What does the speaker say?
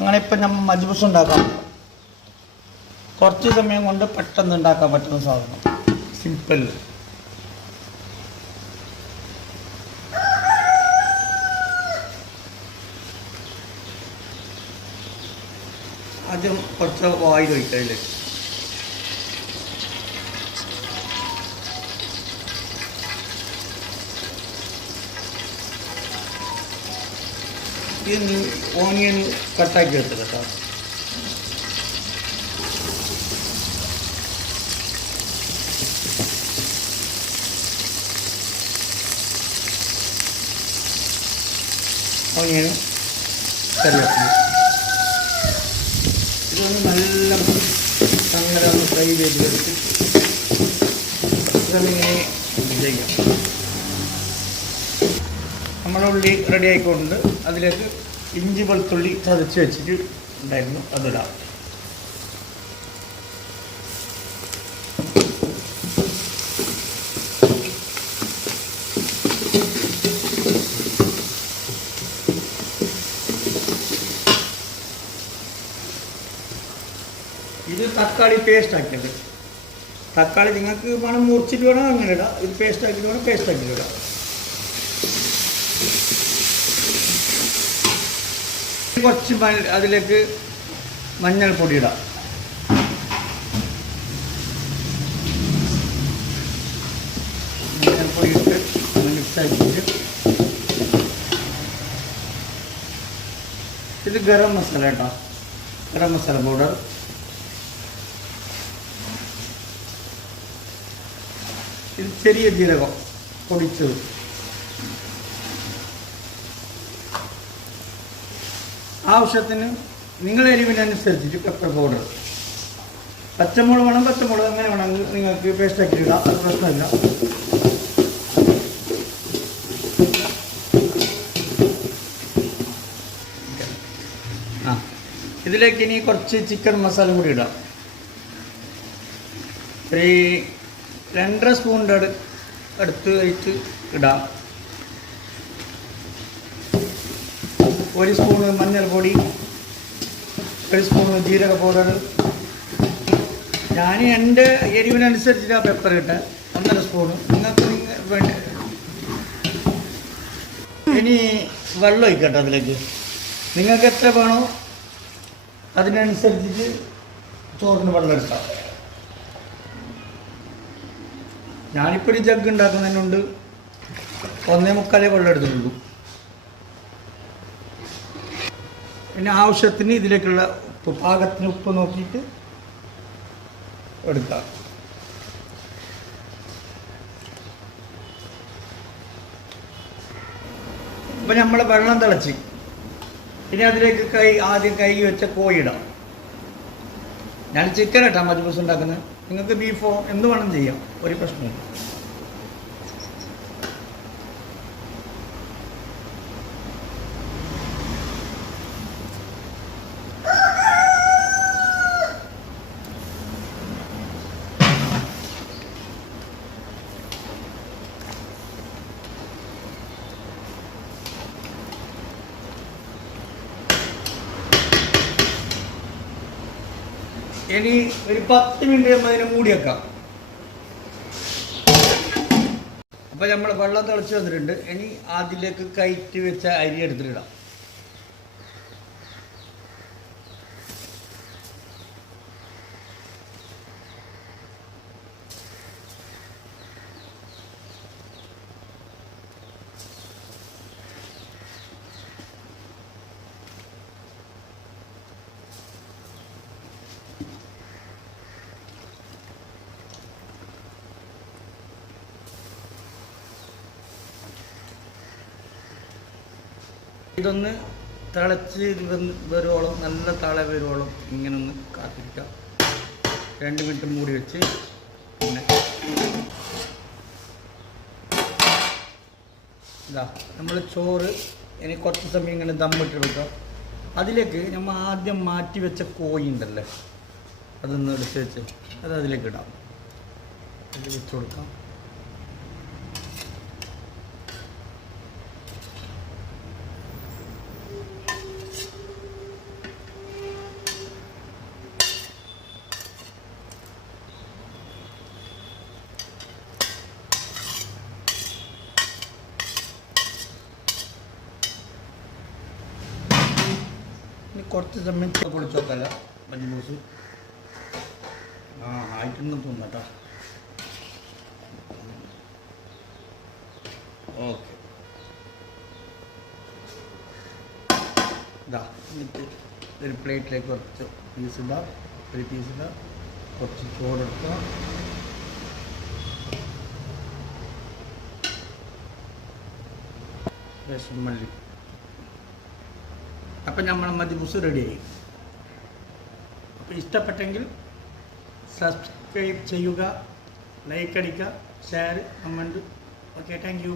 അങ്ങനെ ഇപ്പം നമ്മൾ മജ്ബൂസ് ഉണ്ടാക്കാം. കുറച്ച് സമയം കൊണ്ട് പെട്ടെന്ന് ഉണ്ടാക്കാൻ പറ്റുന്ന സാധനം, സിമ്പിൾ. ആദ്യം കുറച്ച് ഓയിൽ ഒഴിക്കുക. അതിലേക്ക് ഇത് ഓണിയൻ കട്ടാക്കി എടുത്തത് കേട്ടോ. ഓണിയനും കറിവേപ്പില ഇതൊന്ന് നല്ല അങ്ങനെ ഒന്ന് ഫ്രൈ ചെയ്തെടുത്ത് ഇങ്ങനെ ചെയ്യാം. നമ്മുടെ ഉള്ളി റെഡി ആയിക്കൊണ്ട് അതിലേക്ക് ഇഞ്ചി വെളുത്തുള്ളി ചതച്ച് വെച്ചിട്ട് ഉണ്ടായിരുന്നു, അതിടാം. ഇത് തക്കാളി പേസ്റ്റ് ആക്കിയത്. തക്കാളി നിങ്ങൾക്ക് വേണം മുറിച്ചിട്ട് വേണം അങ്ങനെ ഇടാം. ഇത് പേസ്റ്റ് ആക്കിയിട്ട് വേണം പേസ്റ്റ് ആക്കിയിട്ട് ഇടാം. കുറച്ച് അതിലേക്ക് മഞ്ഞൾപ്പൊടി ഇടാം. മഞ്ഞൾപ്പൊടി ഇട്ട് മിക്സ് ആക്കിയിട്ട് ഇത് ഗരം മസാല കേട്ടോ, ഗരം മസാല പൗഡർ. ഇത് ചെറിയ ജീരകം പൊടിച്ചത്. ആവശ്യത്തിന് നിങ്ങളുടെ എരിവിനനുസരിച്ചിട്ട് പെപ്പർ പൗഡർ. പച്ചമുളക് വേണം, പച്ചമുളക് അങ്ങനെ വേണമെങ്കിൽ നിങ്ങൾക്ക് പേസ്റ്റ് ആക്കി ഇടാം, അത് പ്രശ്നമില്ല. ഇതിലേക്ക് ഇനി കുറച്ച് ചിക്കൻ മസാല കൂടി ഇടാം. ഒരു 2.5 സ്പൂണിൻ്റെ അടുത്ത് വെച്ച് ഇടാം. 1 സ്പൂണ് മഞ്ഞൾപ്പൊടി, 1 സ്പൂണ് ജീരക പൗഡർ. ഞാൻ എൻ്റെ എരിവിനനുസരിച്ചിട്ടാണ് പെപ്പർ ഇട്ട 1.5 സ്പൂണ്. നിങ്ങൾക്ക് വേണ്ട. ഇനി വെള്ളം ഒഴിക്കട്ടെ അതിലേക്ക്. നിങ്ങൾക്ക് എത്ര വേണോ അതിനനുസരിച്ചിട്ട് ചോറിന് വെള്ളം എടുക്കാം. ഞാനിപ്പോൾ ഒരു ജഗ് ഉണ്ടാക്കുന്നതിനുണ്ട് 1.25 വെള്ളം എടുത്തിട്ടുള്ളൂ. പിന്നെ ആവശ്യത്തിന് ഇതിലേക്കുള്ള ഉപ്പ്, പാകത്തിന് ഉപ്പ് നോക്കിയിട്ട് എടുക്കാം. അപ്പം നമ്മൾ വെള്ളം തിളച്ച് ഇനി അതിലേക്ക് ആദ്യം കഴുകി വെച്ച കോഴി ഇടാം. ഞാൻ ചിക്കൻ ഇട്ടാൽ മജ്ബൂസ് ഉണ്ടാക്കുന്നത്. നിങ്ങൾക്ക് ബീഫോ എന്ത് വേണം ചെയ്യാം, ഒരു പ്രശ്നമില്ല. ഇനി ഒരു 10 മിനിറ്റ് നമ്മൾ അതിനെ മൂടി വെക്കാം. അപ്പോൾ നമ്മൾ വെള്ളം തിളച്ച് വന്നിട്ടുണ്ട്. ഇനി അതിലേക്ക് കയറ്റി വെച്ച അരി എടുത്തിട്ടിടാം. ഇതൊന്ന് തിളച്ച് വരുവോളം, നല്ല തള വരുവോളം ഇങ്ങനെ ഒന്ന് കാത്തിരിക്കാം. 2 മിനിറ്റ് മൂടി വെച്ച് പിന്നെ ഇതാ നമ്മൾ ചോറ് ഇനി കുറച്ച് സമയം ഇങ്ങനെ ദമ്മിട്ട് വെക്കാം. അതിലേക്ക് നമ്മൾ ആദ്യം മാറ്റി വെച്ച കോഴി ഉണ്ടല്ലേ, അതൊന്ന് എടുത്ത് വെച്ച് അത് അതിലേക്ക് ഇടാം. അത് വെച്ച് കൊടുക്കാം. ഇനി കുറച്ച് സമയം പൊളിച്ച് നോക്കല്ല മഞ്ഞൂസ്. ആയിട്ടൊന്നും തോന്നട്ടോ. ഓക്കെ, ഇതാ എന്നിട്ട് ഒരു പ്ലേറ്റിലേക്ക് കുറച്ച് പീസിടാം. ഒരു പീസിടാം, കുറച്ച് ചോറെടുക്കാം. മല്ലി. അപ്പം നമ്മൾ മജ്ബൂസ് റെഡിയായി. അപ്പോൾ ഇഷ്ടപ്പെട്ടെങ്കിൽ സബ്സ്ക്രൈബ് ചെയ്യുക, ലൈക്ക് അടിക്കുക, share, comment. Okay, thank you.